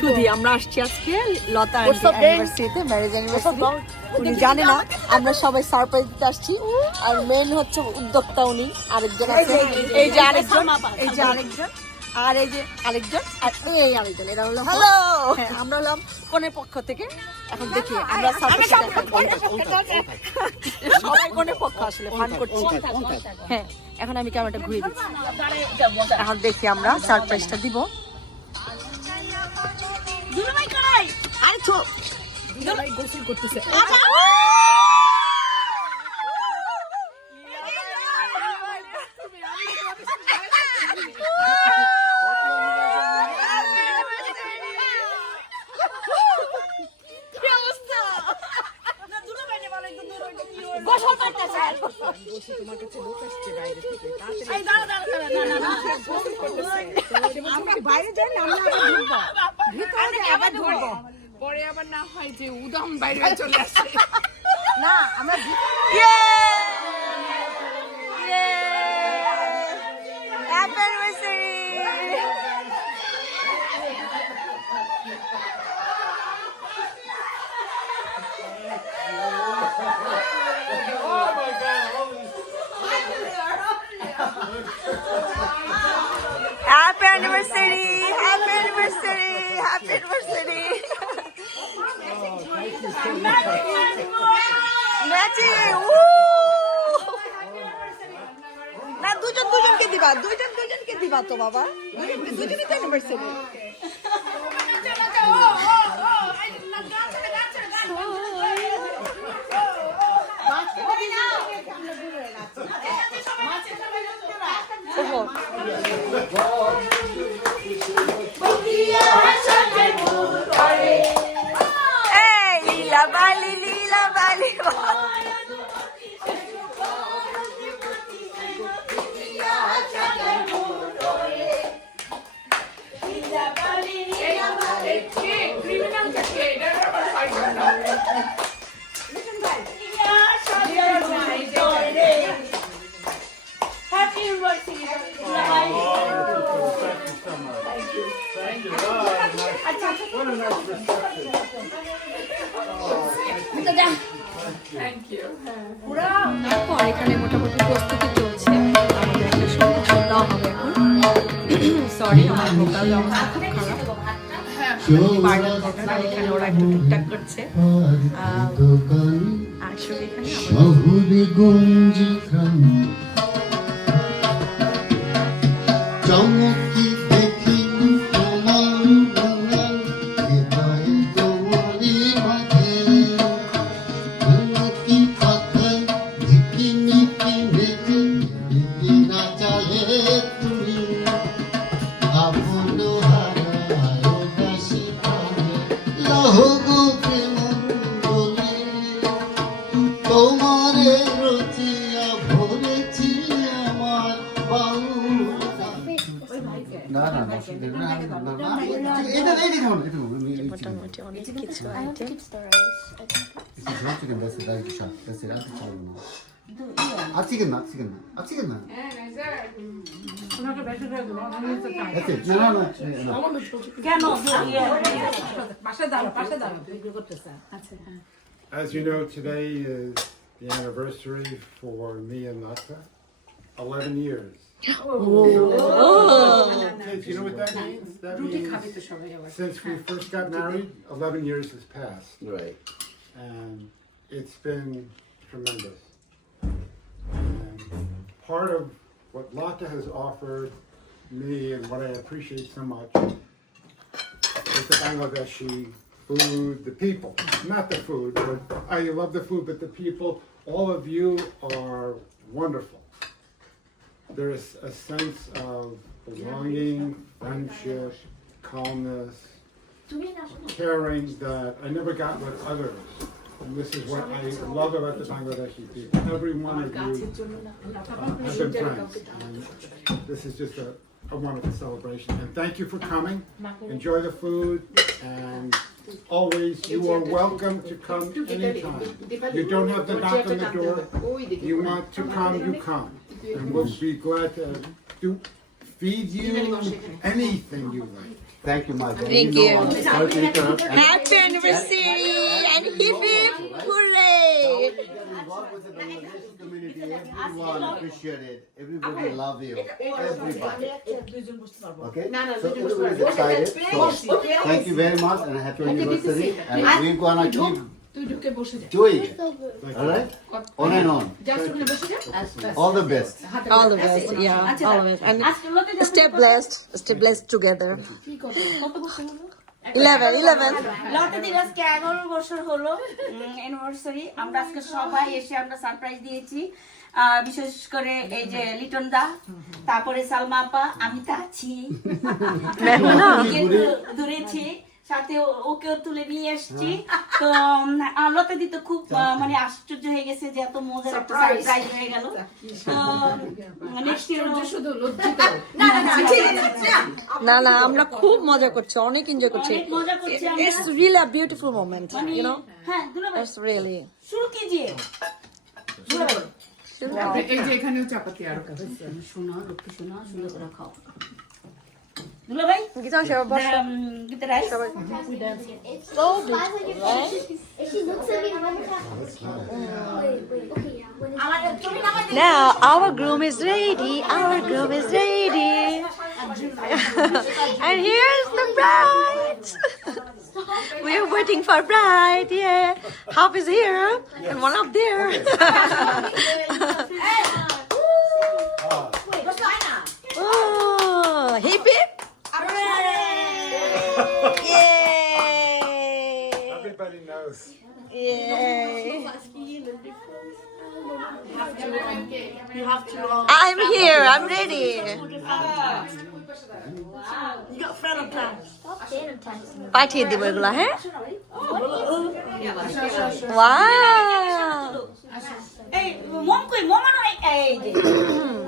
শুধু আমরা আসছি আজকে লতা অ্যানিভার্সারিতে, ম্যারেজ অ্যানিভার্সারি। উনি জানে না আমরা সবাই সারপ্রাইজ দিতে আসছি। আর মেন হচ্ছে উদ্যোক্তা উনি, আরেকজন আছে, এই যে আরেকজন, এই যে আরেকজন, আর এই যে আরেকজন, আর এই আরেকজন। এরা হলো হ্যালো, হ্যাঁ আমরা হলাম কোনের পক্ষ থেকে। এখন দেখি আমরা সবাই কোনের পক্ষ আসলে ফান করছি। হ্যাঁ এখন আমি ক্যামেরাটা ঘুরিয়ে দিচ্ছি, এখন দেখি আমরা সারপ্রাইজটা দিব। গোসল করতেছে। বাইরে যাই না, পরে আবার না হয় যে উদম বাইরে চলে আসে। না আমরা Happy anniversary! Happy anniversary! Happy anniversary! Matching! না দুজনকে দিবা, দুজনকে দিবা তো বাবা, দুজনকে অ্যানিভার্সারি। লীলা বালি এখানে মোটামুটি প্রস্তুতি চলছে, আমাদের একটা সংবাদ দেওয়া হবে এখন। সরি আমার ভোকাল অবস্থা খুব খারাপ, আর এখানে ওরা একটু টুকটাক করছে। আসলে এখানে মোটামুটি অনেক কিছু item. As you know, today is the anniversary for me and Lata. 11 years. Kids, you know what that means? That means since we first got married, 11 years has passed. Right. And it's been tremendous. And part of what Lata has offered me and what I appreciate so much is the Bangladeshi food, the people. Not the food, but I love the food, but the people. All of you are wonderful. There is a sense of belonging, friendship, calmness, caring that I never got with others. And this is what I love about the Bangladeshi people. Every one of you have been friends. And this is just a wonderful celebration. And thank you for coming. Enjoy the food. And always, you are welcome to come anytime. You don't have to knock on the door. You want to come, you come. And we'll be glad to feed you anything you like. Thank you, my dear. Thank know you. I'm sorry to interrupt. Happy anniversary and hip hip hooray! Involved with the Bangladeshi community, everyone appreciate it. Everybody love you. Everybody. Okay? So everybody is excited. So thank you very much and happy anniversary. And we're gonna keep doing it. Alright? On and on. All the best. All of us, yeah, all of us. And stay blessed together. 11. লটে দিন আজকে 11 বছর হলো anniversary. আমরা আজকে সবাই এসে আমরা সারপ্রাইজ দিয়েছি, বিশেষ করে এই যে লিটন দা, তারপরে সালমা আপা, আমি তো আছি, ধরেছি সাথে ওকেও তুলে নিয়ে এসেছি। তো লতা দি তো খুব মানে আশ্চর্য হয়ে গেছে যে এত মজার সারপ্রাইজ হয়ে গেল। তো নেক্সট ইয়ার শুধু লজ্জিত না আমরা খুব মজা করছি, অনেক এনজয় করছি। মজা করছি আমরা। It's really a beautiful moment, you know. হ্যাঁ দুলাভাই It's really. শুরু কিজিয়ে দুলাভাই। এই যে এখানেও চাপাতি আর শোনা লক্ষ্মী শোনা সুন্দর করে খাও দুলাভাই। Gita, share boss. Get the rice. So beautiful, right? If she looks at me one time. Okay, yeah. Now our groom is ready. And here's the bride. We're waiting for bride. Yeah, half is here and one up there. Oh, hip hip! Yay! Everybody knows. Yay! I'm here. I'm ready. পাঠিয়ে দিব এগুলা, হ্যাঁ? Wow! এই মম কই মমানো এই যে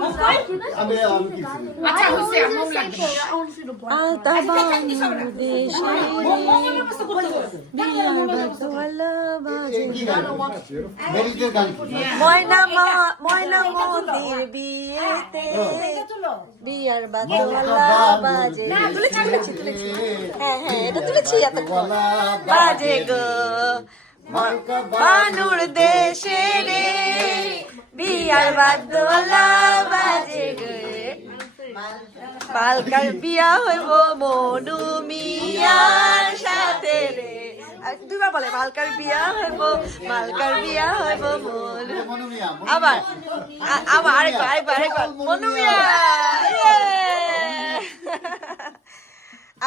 মম কই আমি কি আচ্ছা হচ্ছে আমার লাগবে Alta Bangladesh. কি গান? মেরিজের গান কি? ময়না মন্দির বিয়েতে বিয়ার বাজনা বাজে। তুলেছি। হ্যাঁ এটা তুলেছি এতক্ষণ। বাজে গো বানুর দেশে রে বিয়ার বাজনা বাজে গো। বালকার বিয়া হইব মনু মিয়ার সাথে রে। দুবার বলে মালকার বিয়া হইব মনু। আবার আরেকবার মনু মিয়া।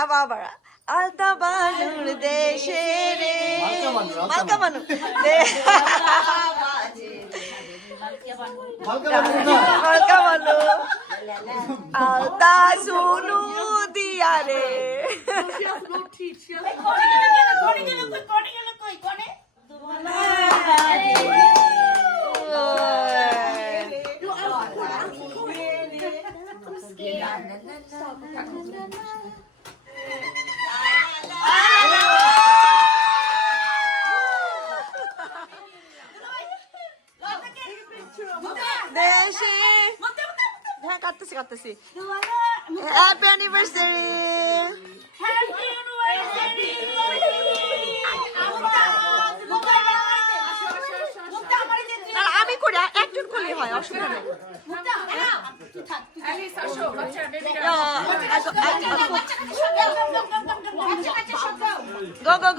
আবার আলতা বানুর দেশে রে মালকা বানু মালকা বানু আলতা সুনু দিয়া রে। কোনে গেল কই কোনে দেশে হ্যাঁ কাটতেছি হ্যাপি অ্যানিভার্সারি। আমি করি একজন করলে হয়, অসুবিধা নেই। অ্যালিস আসো বাচ্চা বেবিরা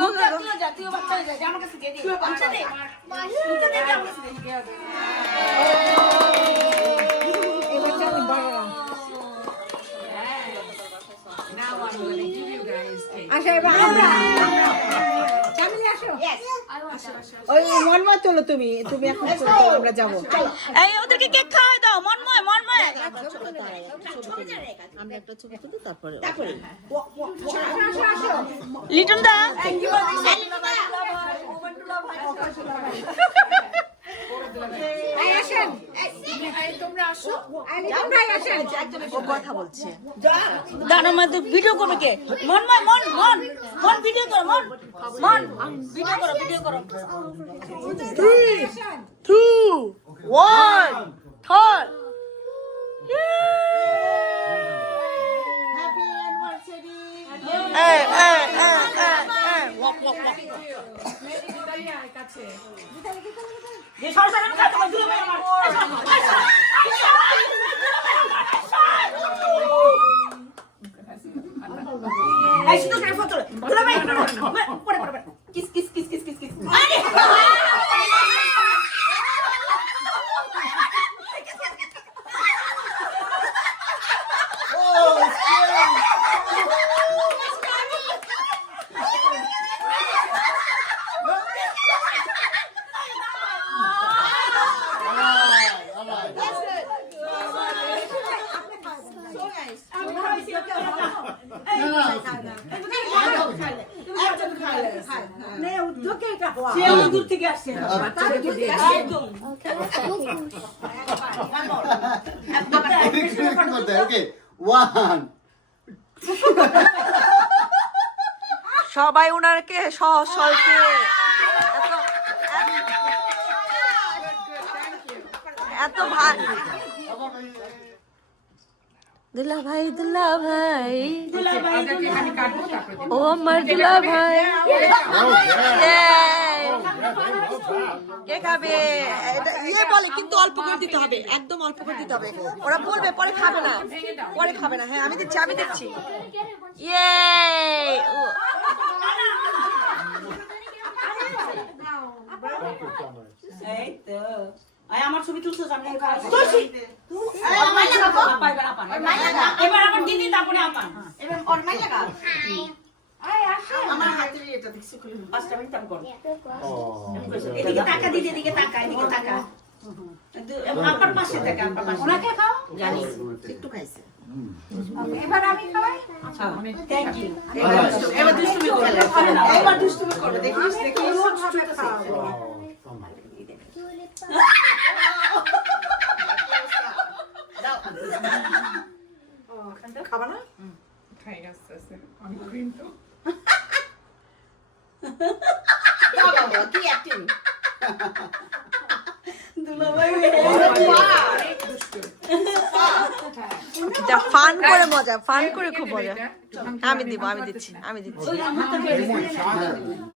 গো জাতীয় বাচ্চা হয়ে যায় আমার কাছে কে দিই বাচ্চা দে আমার কাছে দে। Now I'm going to give you guys cake. ওই মনময় চলো তুমি এখন চলো, আমরা যাবো। এই ওদেরকে কেক খাওয়াই দাও মনময় আমরা একটা ছবি তুলি তারপরে লিটন দা তোমরা আসো কথা বলছে। দাঁড়ার মধ্যে ভিডিও করবে কে মনময় মন ভিডিও করো মন ভিডিও করো 3, 2, 1, cut. Happy anniversary. আছে যে সরকারের কাছে তোমার দুলাভাই আমার এই শুধু করে ফটো দুলাভাই পড়ে পড়ে kiss kiss kiss kiss kiss kiss আরে দূর থেকে আসছে একদম Okay, one. সবাই ওনাকে সহজ স্বল্পে এত ভাই দুলা ভাই দুলা ভাই ওদেরকে এখানে কাটবো তারপরে ও আমার দুলা ভাই কে খাবে এটা ইয়ে বলে কিন্তু অল্প করে দিতে হবে একদম অল্প করে দিতে হবে ওরা বলবে পরে খাবে না হ্যাঁ আমি দিচ্ছি ইয়ে এই তো আয় আমার ছবি তুলছো সামনে এবার আমার দিদি তারপরে আপা এবার ওর মাই লাগা আমার হাতে এটা দেখছি খুলে 5টা মিনিট আমি করব এদিকে তাকা দিদি এদিকে তাকা আপার পাশে তাকা আপার পাশে ওনাকে খাও জানি একটু খাইছে এবার আমি খাই থ্যাংক ইউ এবার দুষ্টুমি করলে এবার দুষ্টুমি করো দেখিস খাবা না খাই আস্তে আস্তে আমি ক্রিম তো কি অ্যাক্টিং দুলাভাই এটা ফান করে খুব মজা আমি দিচ্ছি ওই আমার তো